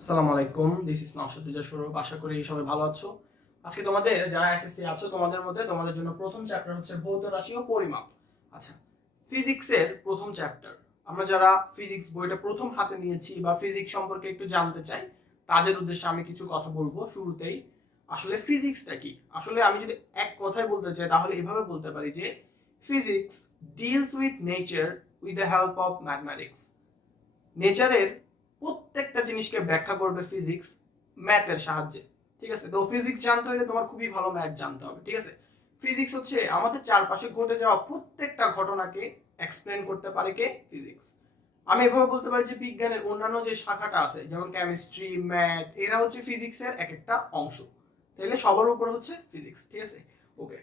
আসসালামু আলাইকুম, this is Naushad Sourav. আশা করি সবাই ভালো আছো। আজকে তোমাদের যারা এসএসসি আছো তোমাদের মধ্যে তোমাদের জন্য প্রথম চ্যাপ্টার হচ্ছে ভৌত রাশি ও পরিমাপ। আচ্ছা, ফিজিক্সের প্রথম চ্যাপ্টার। আমরা যারা ফিজিক্স বইটা প্রথম হাতে নিয়েছি বা ফিজিক্স সম্পর্কে একটু জানতে চাই তাদের উদ্দেশ্যে আমি কিছু কথা বলবো শুরুতেই। আসলে ফিজিক্সটা কি? আসলে আমি যদি এক কথায় বলতে চাই তাহলে এভাবে বলতে পারি যে physics deals with nature with the help of mathematics. নেচারের প্রত্যেকটা জিনিসকে ব্যাখ্যা করবে ফিজিক্স ম্যাথের সাহায্যে। ঠিক আছে, তো ফিজিক্স জানতে হলে তোমার খুবই ভালো ম্যাথ জানতে হবে। ঠিক আছে, ফিজিক্স হচ্ছে আমাদের চারপাশে ঘটে যাওয়া প্রত্যেকটা ঘটনাকে এক্সপ্লেন করতে পারে কে? ফিজিক্স। আমি এভাবে বলতে পারি যে বিজ্ঞানের অন্যান্য যে শাখাটা আছে যেমন কেমিস্ট্রি, ম্যাথ, এরা হচ্ছে ফিজিক্সের এক একটা অংশ। তাহলে সবার উপর হচ্ছে ফিজিক্স। ঠিক আছে, ওকে।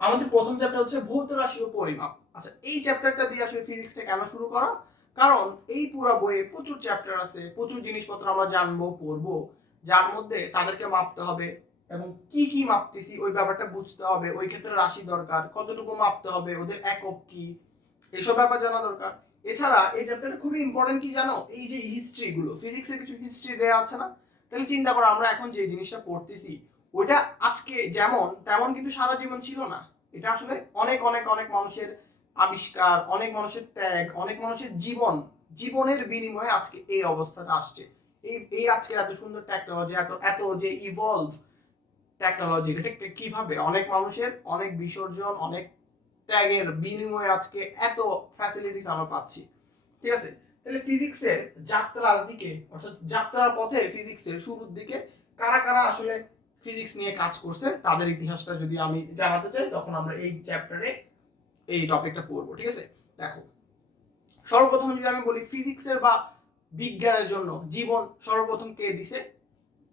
আমাদের প্রথম চ্যাপ্টার হচ্ছে ভৌত রাশি ও পরিমাপ। আচ্ছা, এই চ্যাপ্টারটা দিয়ে আসলে ফিজিক্সটা কেন শুরু করা? কারণ এই পুরো বইয়ে প্রচুর চ্যাপ্টার আছে, প্রচুর জিনিসপত্র আমরা জানবো, পড়বো, যার মধ্যে তাদেরকে মাপতে হবে এবং কি কি মাপতেছি ওই ব্যাপারটা বুঝতে হবে। ওই ক্ষেত্রে রাশি দরকার, কতটুকু মাপতে হবে, ওদের একক কি, এইসব ব্যাপার জানা দরকার। এছাড়া এই চ্যাপ্টারটা খুবই ইম্পর্টেন্ট কি জানো? এই যে হিস্ট্রি গুলো, ফিজিক্সের কিছু হিস্ট্রি দেয়া আছে না? তাহলে চিন্তা করো আমরা এখন যে জিনিসটা পড়তেছি ওইটা আজকে যেমন তেমন কিন্তু সারা জীবন ছিল না। এটা আসলে অনেক অনেক অনেক মানুষের আবিষ্কার, অনেক মানুষের ত্যাগ, অনেক মানুষের জীবনের বিনিময়ে আজকে এই অবস্থাটা আসছে। এই আজকে এত সুন্দর টেকনোলজি, এত এত যে ইভলভ টেকনোলজি, এটা কিভাবে অনেক মানুষের অনেক বিসর্জন, অনেক ত্যাগের বিনিময়ে আজকে এত ফ্যাসিলিটিস আমরা পাচ্ছি। ঠিক আছে, তাহলে ফিজিক্সের যাত্রার দিকে অর্থাৎ যাত্রার পথে ফিজিক্সের শুরুর দিকে কারা কারা আসলে ফিজিক্স নিয়ে কাজ করছে তাদের ইতিহাসটা যদি আমি জানাতে চাই তখন আমরা এই চ্যাপ্টারে এই টপিকটা পড়বো। ঠিক আছে, দেখো সর্বপ্রথম যদি আমি বলি ফিজিক্সের বা বিজ্ঞানের জন্য জীবন সর্বপ্রথম কে দিছে,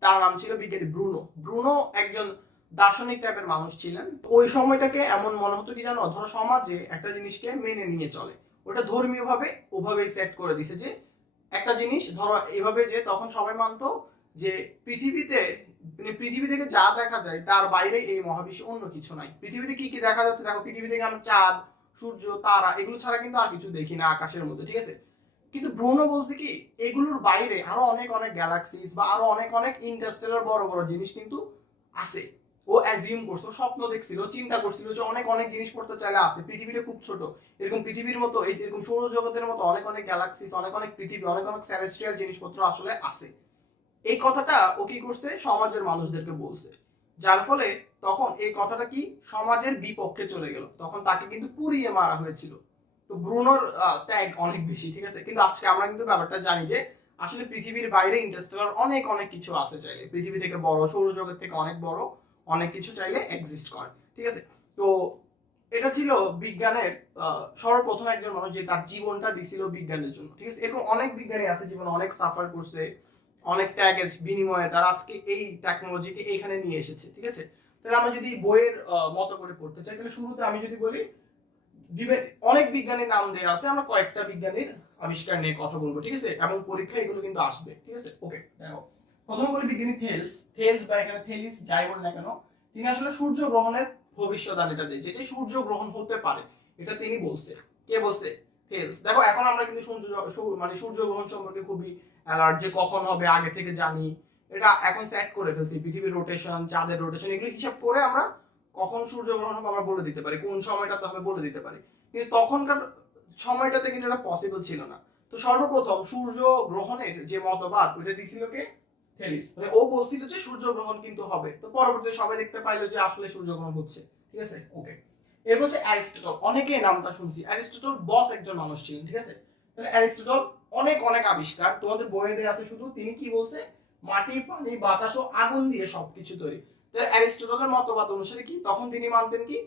তার নাম ছিল বিজ্ঞানী ব্রুনো। ব্রুনো একজন দার্শনিক টাইপের মানুষ ছিলেন। ওই সময়টাকে এমন মনে হতো কি জানো, ধরো সমাজে একটা জিনিসকে মেনে নিয়ে চলে, ওটা ধর্মীয় ভাবে ওভাবেই সেট করে দিছে যে একটা জিনিস ধরো এভাবে, যে তখন সবাই মানতো যে পৃথিবীতে মানে পৃথিবী থেকে যা দেখা যায় তার বাইরে এই মহাবিশ্বে অন্য কিছু নাই। পৃথিবীতে কি কি দেখা যাচ্ছে দেখো, পৃথিবী থেকে আমরা চাঁদ, সূর্য, তারা এগুলো ছাড়া কিন্তু আর কিছু দেখি না আকাশের মধ্যে। ঠিক আছে, কিন্তু ব্রুনো বলছে কি এগুলোর বাইরে আরো অনেক অনেক গ্যালাক্সিস বা আরো অনেক অনেক ইন্টারস্টেলার বড় বড় জিনিস কিন্তু আছে। ও অ্যাজিউম করছে, স্বপ্ন দেখছিল, চিন্তা করছিল যে অনেক অনেক জিনিস পড়তে চাইলে আছে। পৃথিবীটা খুব ছোট, এরকম পৃথিবীর মতো এই এরকম সৌরজগতের মতো অনেক অনেক গ্যালাক্সিস, অনেক অনেক পৃথিবী, অনেক অনেক সেলেস্টিয়াল জিনিসপত্র আসলে আছে। এই কথাটা ও কি করছে, সমাজের মানুষদেরকে বলছে, যার ফলে তখন এই কথাটা কি সমাজের বিপক্ষে চলে গেল, তখন তাকে কিন্তু পুড়িয়ে মারা হয়েছিল। তো ব্রুনোর ত্যাগ অনেক বেশি। ঠিক আছে, কিন্তু আজকে আমরা কিন্তু ব্যাপারটা জানি যে আসলে পৃথিবীর বাইরে ইন্টারস্টেলার অনেক অনেক কিছু আছে, চাইলে পৃথিবী থেকে বড়, সৌরজগৎ থেকে অনেক বড় অনেক কিছু চাইলে এক্সিস্ট করে। ঠিক আছে, তো এটা ছিল বিজ্ঞানের সর্বপ্রথম একজন মানুষ যে তার জীবনটা দিছিল বিজ্ঞানের জন্য। ঠিক আছে, এরকম অনেক বিজ্ঞানী আছে জীবনে অনেক সাফার করছে, অনেক ত্যাগের বিনিময়ে তারা আজকে এই টেকনোলজিকে এইখানে নিয়ে এসেছে। ঠিক আছে, তাহলে আমরা যদি বইয়ের মতো করে পড়তে চাই তাহলে শুরুতে আমি যদি বলি অনেক বিজ্ঞানীর নাম দেওয়া আছে, আমরা কয়েকটা বিজ্ঞানীর আবিষ্কার নিয়ে কথা বলবো। ঠিক আছে, এবং পরীক্ষা এগুলো কিন্তু আসবে। ঠিক আছে, ওকে। দেখো প্রথম বলি বিজ্ঞানী থেলস বা এখানে থেলিস যাই বল না কেন, তিনি আসলে সূর্য গ্রহণের ভবিষ্যদ্বাণীটা দিয়েছে যে সূর্য গ্রহণ হতে পারে, এটা তিনি বলছে। কে বলছে? থেলস। দেখো এখন আমরা কিন্তু সূর্য গ্রহণ সম্পর্কে খুবই অ্যালার্ট, যে কখন হবে আগে থেকে জানি। এটা এখন সেট করে ফেলছি, পৃথিবীর রোটেশন, চাঁদের রোটেশন, এগুলো হিসাব করে আমরা কখন সূর্যগ্রহণ হবে আমরা বলে দিতে পারি, কোন সময়টাতে হবে বলে দিতে পারি। কিন্তু তখনকার সময়টাতে কিন্তু এটা পসিবল ছিল না। তো সর্বপ্রথম সূর্য গ্রহণের যে মতবাদ ওইটা দিছিল কে? থেলিস। মানে ও বলছিল যে সূর্যগ্রহণ কিন্তু হবে। তো পরবর্তীতে সবাই দেখতে পাইলো যে আসলে সূর্যগ্রহণ হচ্ছে। ঠিক আছে, ওকে। এরপর হচ্ছে অ্যারিস্টটল। অনেকেই নামটা শুনছি। অ্যারিস্টটল বস একজন মানুষ ছিলেন। ঠিক আছে, তাহলে অ্যারিস্টটল অনেক অনেক আবিষ্কার তোমাদের বইয়ে দেয়া আছে। শুধু তিনি কি বলছে, মাটি, পানি, বাতাস ও আগুন দিয়ে সবকিছু তৈরি। তাহলে অ্যারিস্টটলের মতবাদ অনুসারে কি তখন তিনি মানতেন কি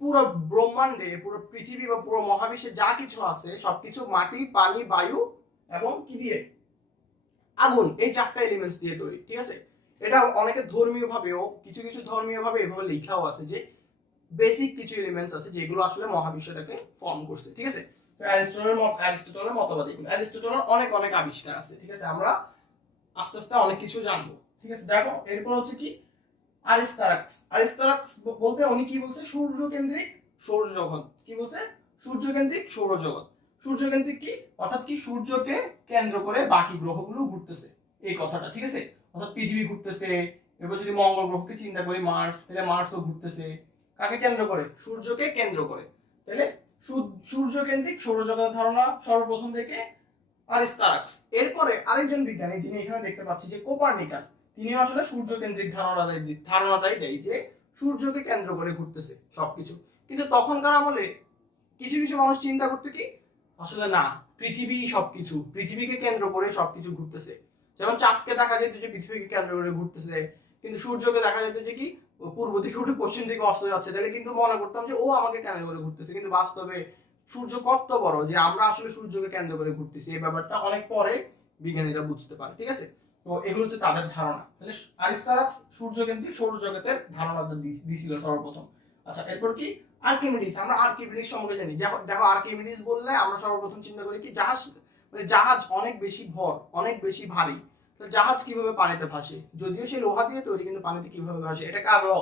পুরো ব্রহ্মাণ্ডে, পুরো পৃথিবী বা পুরো মহাবিশ্বে যা কিছু আছে সবকিছু মাটি, পানি, বায়ু এবং কি দিয়ে? আগুন, এই চারটা এলিমেন্টস দিয়ে তৈরি। ঠিক আছে, এটা অনেকে ধর্মীয় ভাবেও কিছু কিছু ধর্মীয় ভাবে এভাবে লেখাও আছে যে বেসিক কিছু এলিমেন্টস আছে যেগুলো আসলে মহাবিশ্বটাকে ফর্ম করছে। ঠিক আছে, তো অ্যারিস্টটলের মতবাদ এগুলো। অ্যারিস্টটলের অনেক অনেক আবিষ্কার আছে। ঠিক আছে, আমরা আস্তে আস্তে অনেক কিছু জানবো। ঠিক আছে, দেখো এরপর হচ্ছে কি আরিস্তারাক্স বলতে উনি কি বলছে, সূর্য কেন্দ্রিক সৌরজগৎ। কি বলছে? সূর্য কেন্দ্রিক সৌরজগৎ। সূর্য কেন্দ্রিক কি অর্থাৎ কি সূর্যকে কেন্দ্র করে বাকি গ্রহগুলো ঘুরতেছে। এই কথাটা, ঠিক আছে? অর্থাৎ পৃথিবী ঘুরতেছে, এরপর যদি মঙ্গল গ্রহকে চিন্তা করি মার্স, তাহলে মার্সও ঘুরতেছে কাকে কেন্দ্র করে? সূর্যকে কেন্দ্র করে। তাহলে সূর্য কেন্দ্রিক সৌরজগতের ধারণা সর্বপ্রথম থেকে আরিস্টারাক্স। এরপরে আরেকজন বিজ্ঞানী যিনি এখানে দেখতে পাচ্ছি যে কোপার্নিকাস, তিনিও আসলে সূর্য কেন্দ্রিক ধারণাটাই দেয় যে সূর্যকে কেন্দ্র করে ঘুরতেছে সবকিছু। কিন্তু তখনকার আমলে কিছু কিছু মানুষ চিন্তা করতে কি আসলে না, পৃথিবী সবকিছু, পৃথিবীকে কেন্দ্র করে সবকিছু ঘুরতেছে। যেমন চাঁদকে দেখা যেত যে পৃথিবীকে কেন্দ্র করে ঘুরতেছে, কিন্তু সূর্যকে দেখা যেত যে কি পূর্ব দিকে উঠে পশ্চিম দিকে অস্ত যাচ্ছে, তাহলে কিন্তু মনে করতাম যে ও আমাকে কেন্দ্র করে ঘুরতেছে। কিন্তু বাস্তবে সূর্য কত বড় যে আমরা আসলে সূর্যকে কেন্দ্র করে ঘুরতেছি, এই ব্যাপারটা অনেক পরে বিজ্ঞানীরা বুঝতে পারে, ঠিক আছে? তো এগুলো হচ্ছে তাদের ধারণা। তাহলে আরিস্টারাক্স সূর্যকেন্দ্রিক সৌরজগতের ধারণাটা দিয়েছিল সর্বপ্রথম। আচ্ছা, এরপর কি আর্কিমিডিস। আমরা আর্কিমিডিস সম্পর্কে জানি। দেখো আর্কিমিডিস বললে আমরা সর্বপ্রথম চিন্তা করি কি জাহাজ, মানে জাহাজ অনেক বেশি ভর, অনেক বেশি ভারী। জাহাজ কিভাবে পানিতে ভাসে, যদিও সে লোহা দিয়ে তৈরি, কিন্তু পানিতে কিভাবে ভাসে, এটা কার ল?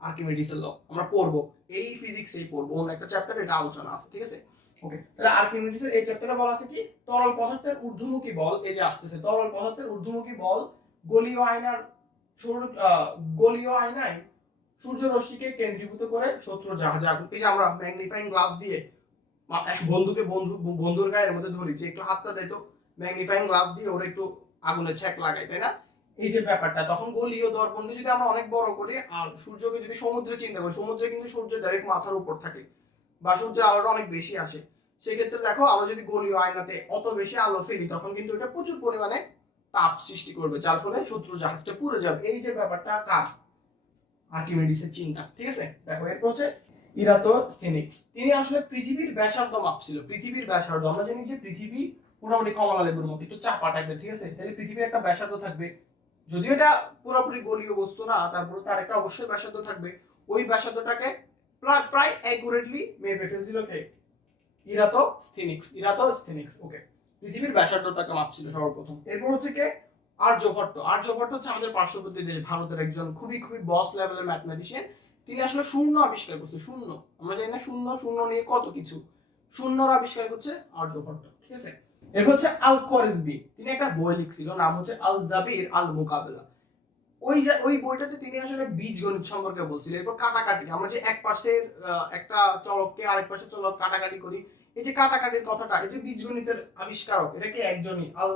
আর্কিমিডিসের ল। আমরা পড়বো এই ফিজিক্সেই পড়বো, অন্য একটা চ্যাপ্টারে এটা আলোচনা আছে, ঠিক আছে? ওকে, তাহলে আর্কিমিডিসের এই চ্যাপ্টারে বলা আছে কি তরল পদার্থের ঊর্ধ্বমুখী বল, এই যে আসতেছে তরল পদার্থের ঊর্ধ্বমুখী বল গলীয় আয়নায় সূর্য রশ্মিকে কেন্দ্রীভূত করে শত্রু জাহাজে আগুন। এই যে আমরা ম্যাগনিফাইং গ্লাস দিয়ে এক বন্ধুর গায়ের মধ্যে ধরি, যে একটু হাতটা দেয় তো ম্যাগনিফাইং গ্লাস দিয়ে ওরা একটু আগুনের ছ্যাক লাগাই, তাই না? এই যে ব্যাপারটা, তখন গলীয় দর্পণকে যদি আমরা অনেক বড় করি আর সূর্যকে যদি সমুদ্রে চিন্তা করি, সমুদ্রে কিন্তু সূর্য ডাইরেক্ট মাথার উপর থাকে বা সূর্যের আলোটা অনেক বেশি আসে, সেক্ষেত্রে দেখো আমরা যদি গলীয় আয়নাতে অত বেশি আলো ফেলি, তখন কিন্তু এটা প্রচুর পরিমাণে তাপ সৃষ্টি করবে, যার ফলে শত্রু জাহাজটা পুড়ে যাবে। এই যে ব্যাপারটা কার? আর্কিমিডিসের চিন্তা, ঠিক আছে? দেখো এরপর হচ্ছে ইরাটোস্থেনিক্স। তিনি আসলে পৃথিবীর ব্যাসার্ধ মাপছিল। পৃথিবীর ব্যাসার্ধ আমরা জানি যে পৃথিবী মোটামুটি কমলা লেবুর মতো একটু চাপা টাইপের, ঠিক আছে? তাহলে পৃথিবীর একটা ব্যাসার্ধ থাকবে, যদিও এটা পুরোপুরি গলীয় বস্তু না, তারপরে তার একটা অবশ্যই ব্যাসার্ধ থাকবে। ওই ব্যাসার্ধটাকে প্রায় অ্যাকুরেটলি মেপে ফেলছিল কে? ইরাটোস্থেনিক্স। ওকে, পৃথিবীর ব্যাসার্ধটাকে মাপছিল সর্বপ্রথম। এরপর হচ্ছে কে? আর্যভট্ট হচ্ছে আমাদের পার্শ্ববর্তী দেশ ভারতের একজন খুবই বস লেভেলের ম্যাথমেটিশিয়ান। তিনি আসলে শূন্য আবিষ্কার করছে। শূন্য, আমরা জানি না শূন্য নিয়ে কত কিছু, শূন্যর আবিষ্কার করছে আর্যভট্ট, ঠিক আছে? এরপর হচ্ছে আল খোয়ারিজমি। তিনি একটা বই লিখছিল, নাম হচ্ছে আল জাবির আল মুকাবেলা। ওই বইটাতে তিনি আসলে বীজগণিত সম্পর্কে বলছিলেন। এরপর কাটাকাটি, আমরা যে এক পাশের একটা চলককে আরেক পাশের চলক কাটাকাটি করি, এই যে কাটাকাটির কথাটা, এই যে বীজগণিতের আবিষ্কারক এটা কি একজনই, আল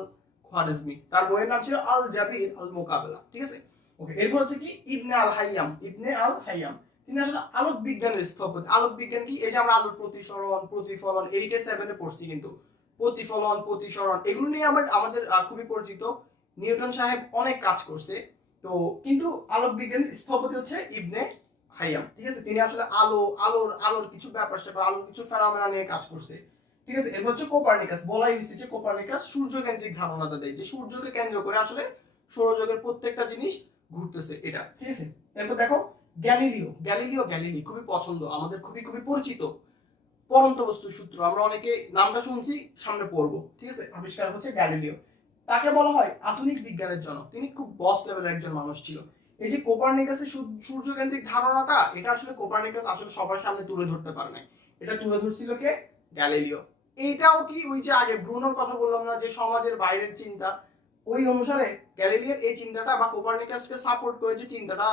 খোয়ারিজমি। তার বইয়ের নাম ছিল আল জাবির আল মুকাবেলা, ঠিক আছে? ওকে, এরপর হচ্ছে কি ইবনে আল হাইয়াম। তিনি আসলে আলোক বিজ্ঞানের স্থপতি। আলোক বিজ্ঞান কি? এই যে আমরা আলোর প্রতিসরণ, প্রতিফলন 8 এ 7 এ পড়ছি, কিন্তু প্রতিফলন, প্রতিসরণ এগুলো নিয়ে আমাদের খুবই পরিচিত। নিউটন সাহেব অনেক কাজ করছে। তো কিন্তু আলোক বিজ্ঞান স্থপতি হচ্ছে ইবনে হাইয়াম, ঠিক আছে? তিনি আসলে আলোর কিছু ব্যাপার বা আলোর কিছু ফেনোমেনা নিয়ে কাজ করছে, ঠিক আছে? এরপর হচ্ছে কোপার্নিকাস। বলাই হয়েছে যে কোপার্নিকাস সূর্যকেন্দ্রিক ধারণাটা দেয়, যে সূর্যকে কেন্দ্র করে আসলে সৌরজগতের প্রত্যেকটা জিনিস ঘুরতেছে, এটা, ঠিক আছে? এরপর দেখো গ্যালিলি খুবই পছন্দ আমাদের, খুবই পরিচিত পরন্ত বস্তুর সূত্র, আমরা অনেকে নামটা শুনছি, সামনে পড়বো, ঠিক আছে? আবিষ্কার হচ্ছে গ্যালিলিও। তাকে বলা হয় আধুনিক বিজ্ঞানের জনক। তিনি খুব বস লেভেলের একজন মানুষ ছিল। এই যে কোপার্নিকাসের সূর্যকেন্দ্রিক ধারণাটা, এটা আসলে কোপার্নিকাস আসলে সবার সামনে তুলে ধরতে পারে নাই, এটা তুলে ধরছিল কে? গ্যালিলিও। এইটাও কি ওই যে আগে ব্রুনোর কথা বললাম না, যে সমাজের বাইরের চিন্তা, ওই অনুসারে গ্যালিলিওর এই চিন্তাটা বা কোপার্নিকাসকে সাপোর্ট করে যে চিন্তাটা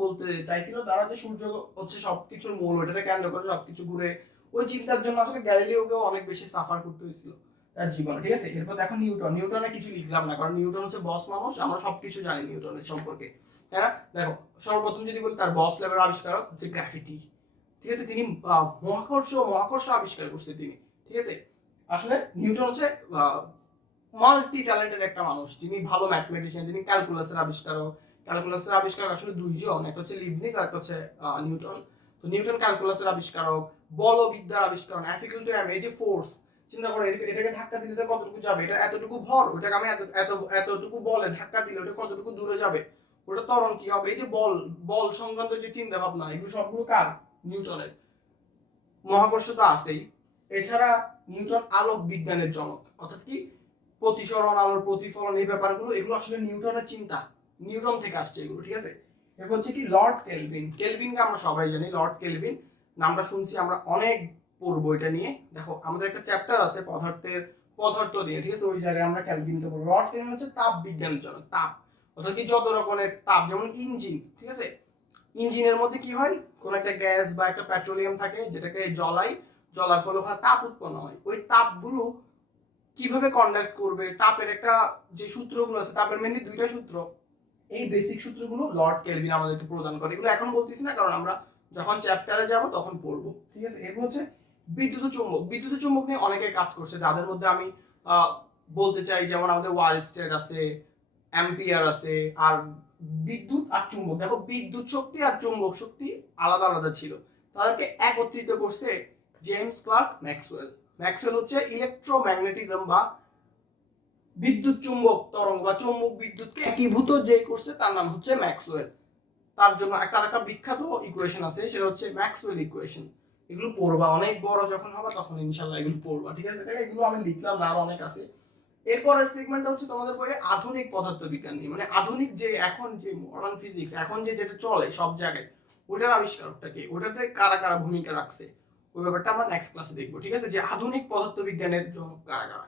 বলতে চাইছিল তারা, যে সূর্য হচ্ছে সবকিছুর মূল, ওটাকে কেন্দ্র করে সবকিছু ঘুরে, ওই চিন্তার জন্য আসলে গ্যালিলিওকেও অনেক বেশি সাফার করতে হয়েছিল তার জীবনে, ঠিক আছে? এরপর দেখো নিউটনের কিছু লিখলাম না, কারণ নিউটন হচ্ছে বস মানুষ, আমরা সবকিছু জানি নিউটনের সম্পর্কে, হ্যাঁ? দেখো সর্বপ্রথম যদি বলি তার বস লেভেলের আবিষ্কারক হচ্ছে গ্র্যাভিটি, ঠিক আছে? তিনি মহাকর্ষ আবিষ্কার করছে তিনি, ঠিক আছে? আসলে নিউটন হচ্ছে মাল্টি ট্যালেন্টেড একটা মানুষ, যিনি ভালো ম্যাথমেটিশিয়ান, তিনি ক্যালকুলাসের আবিষ্কারক আসলে দুইজন, একটা হচ্ছে লিবনিজ আর একটা হচ্ছে নিউটন। তো নিউটন ক্যালকুলাসের আবিষ্কারক, বলবিদ্যার আবিষ্কারক, F = m, এই যে ফোর্স, চিন্তা করো এটাকে ধাক্কা দিলে এটা কতটুকু যাবে, এটা এতটুকু ভর, ওটাকে আমি এতটুকু বলে ধাক্কা দিলে ওটা কতটুকু দূরে যাবে, ওটা ত্বরণ কি হবে, এই যে বল সংক্রান্ত যে চিন্তা ভাবনা, এগুলো সবগুলো কার? নিউটনের। মহাকর্ষ তো আছেই, এছাড়া নিউটন আলোক বিজ্ঞানের জনক, অর্থাৎ কি প্রতিসরণ, আলোর প্রতিফলন, এই ব্যাপারগুলো এগুলো আসলে নিউটনের চিন্তা, নিউটন থেকে আসছে এগুলো, ঠিক আছে? এরপর হচ্ছে কি লর্ড কেলভিনকে আমরা সবাই জানি। লর্ড কেলভিন নামটা শুনছি আমরা, অনেক পড়বো এটা নিয়ে। দেখো আমাদের একটা চ্যাপ্টার আছে পদার্থ দিয়ে, ঠিক আছে, ওই জায়গায় আমরা কেলভিনকে বলবো। রড কেলভিন হচ্ছে তাপ বিজ্ঞানের জন্য, তাপ অর্থাৎ কি যত রকমের তাপ, যেমন ইঞ্জিন, ঠিক আছে, ইঞ্জিনের মধ্যে কি হয়, কোন একটা গ্যাস বা একটা পেট্রোলিয়াম থাকে যেটাকে জ্বলার ফলে ওখানে তাপ উৎপন্ন হয়। ওই তাপগুলো কিভাবে কন্ডাক্ট করবে, তাপের একটা যে সূত্রগুলো আছে, তাপের মেনলি দুইটা সূত্র, এই বেসিক সূত্রগুলো লর্ড কেলভিন আমাদেরকে প্রদান করে। এগুলো এখন বলতেছি না, কারণ আমরা যখন চ্যাপ্টারে যাব তখন পড়বো, ঠিক আছে। এরপর হচ্ছে বিদ্যুৎ চুম্বক। বিদ্যুৎ চুম্বক নিয়ে অনেকে কাজ করছে, যাদের মধ্যে আমি বলতে চাই, যেমন আমাদের ওয়ালস্টেড আছে, অ্যাম্পিয়ার আছে। আর বিদ্যুৎ আর চুম্বক, দেখো বিদ্যুৎ শক্তি আর চুম্বক শক্তি আলাদা আলাদা ছিল, তাদেরকে একত্রিত করছে জেমস ক্লার্ক ম্যাক্সওয়েল। ম্যাক্সওয়েল হচ্ছে ইলেকট্রোম্যাগনেটিজম বা বিদ্যুৎ চুম্বক তরঙ্গ বা চুম্বক বিদ্যুৎকে একীভূত যে করছে তার নাম হচ্ছে ম্যাক্সওয়েল। তার জন্য তার একটা বিখ্যাত ইকুয়েশন আছে, সেটা হচ্ছে ম্যাক্সওয়েল ইকুয়েশন। এগুলো পড়বা, অনেক বড় যখন হবে তখন ইনশাআল্লাহ এগুলো পড়বা, ঠিক আছে। তাহলে এগুলো আমি লিখলাম না, আরো অনেক আছে। এরপরের সেগমেন্টটা হচ্ছে তোমাদের বইয়ে আধুনিক পদার্থবিজ্ঞান নিয়ে, মানে আধুনিক যে এখন যে মডার্ন ফিজিক্স এখন যেটা চলে সব জায়গায়, ওটার আবিষ্কারকটা কে, ওটাতে কারা কারা ভূমিকা রাখছে, ওই ব্যাপারটা আমরা নেক্সট ক্লাসে দেখবো, ঠিক আছে, যে আধুনিক পদার্থবিজ্ঞানের জন্য কারা কারা।